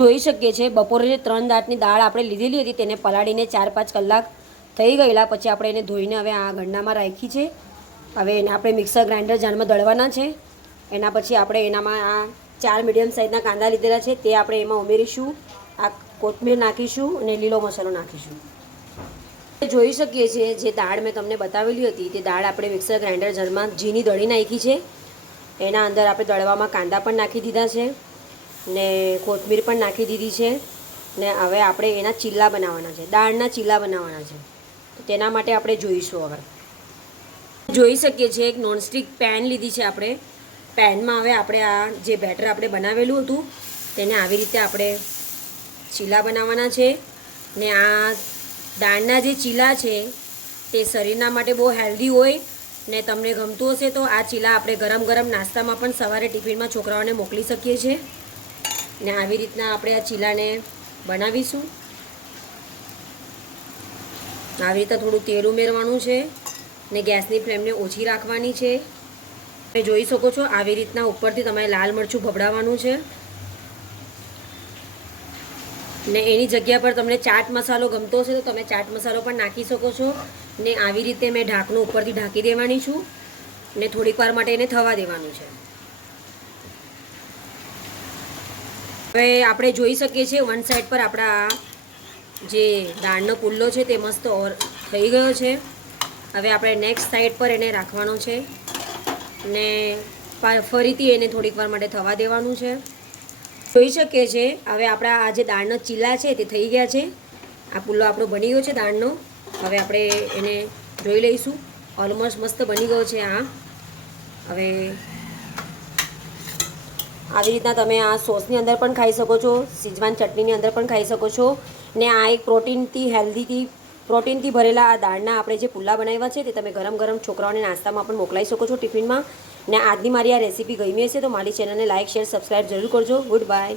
જોઈ શકીએ છીએ બપોરે જે 3 દાંતની દાળ આપણે લીધેલી હતી તેને પલાળીને 4-5 કલાક થઈ ગયેલા પછી આપણે એને ધોઈને હવે આ ગંડામાં રાખી છે. હવે એને આપણે મિક્સર ગ્રાઇન્ડર જારમાં દળવાના છે. એના પછી આપણે એનામાં આ 4 મીડિયમ સાઇઝના કાંદા લીધેલા છે તે આપણે એમાં ઉમેરીશું. આ કોથમીર નાખીશું અને લીલો મસાલો નાખીશું. જોઈ શકીએ છીએ જે દાળ મેં તમને બતાવેલી હતી તે દાળ આપણે મિક્સર ગ્રાઇન્ડર જારમાં ઝીણી દળી નાખી છે. એના અંદર આપણે દળવામાં કાંદા પણ નાખી દીધા છે ને કોથમીર પણ નાખી દીધી છે ને હવે આપણે એના ચીલા બનાવવાના છે, દાળના ચીલા બનાવવાના છે. તો તેના માટે આપણે જોઈશું. હવે જોઈ શકીએ છીએ એક નોનસ્ટિક પેન લીધી છે આપણે. પેનમાં હવે આપણે આ જે બેટર આપણે બનાવેલું હતું તેને આવી રીતે આપણે ચીલા બનાવવાના છે ને આ દાળના જે ચીલા છે તે શરીરના માટે બહુ હેલ્ધી હોય ને તમને ગમતું હશે તો આ ચીલા આપણે ગરમ ગરમ નાસ્તામાં પણ સવારે ટિફિનમાં છોકરાઓને મોકલી શકીએ છીએ. ને આવી રીતના આપણે આ ચીલાને બનાવીશું. આવી રીતે થોડું તેલ ઉમેરવાનું છે ને ગેસની ફ્લેમને ઓછી રાખવાની છે. તમે જોઈ શકો છો આવી રીતના ઉપરથી તમારે લાલ મરચું ભભડાવવાનું છે ને એની જગ્યા પર તમને ચાટ મસાલો ગમતો હશે તો તમે ચાટ મસાલો પણ નાખી શકો છો. ને આવી રીતે મેં ઢાંકણું ઉપરથી ઢાંકી દેવાની છું ને થોડીક વાર માટે એને થવા દેવાનું છે. હવે આપણે જોઈ શકીએ છીએ વન સાઈડ પર આપણા જે દાળનો પુલ્લો છે તે મસ્ત થઈ ગયો છે. હવે આપણે નેક્સ્ટ સાઈડ પર એને રાખવાનો છે ને ફરીથી એને થોડીક વાર માટે થવા દેવાનું છે. જોઈ શકીએ છીએ હવે આપણા આ જે દાળનો ચીલા છે તે થઈ ગયા છે. આ પુલ્લો આપણો બની ગયો છે દાળનો. હવે આપણે એને જોઈ લઈશું. ઓલમોસ્ટ મસ્ત બની ગયો છે આ. હવે આવી રીતના તમે આ સોસની અંદર પણ ખાઈ શકો છો, સિઝવાન ચટણીની અંદર પણ ખાઈ શકો છો ને આ એક પ્રોટીનથી ભરેલા આ દાળના આપણે જે પુલ્લા બનાવ્યા છે તે તમે ગરમ ગરમ છોકરાઓને નાસ્તામાં પણ મોકલાવી શકો છો ટિફિનમાં. ને આજની મારી આ રેસીપી ગમી હશે તો મારી ચેનલને લાઇક, શેર, સબસ્ક્રાઈબ જરૂર કરજો. Good bye.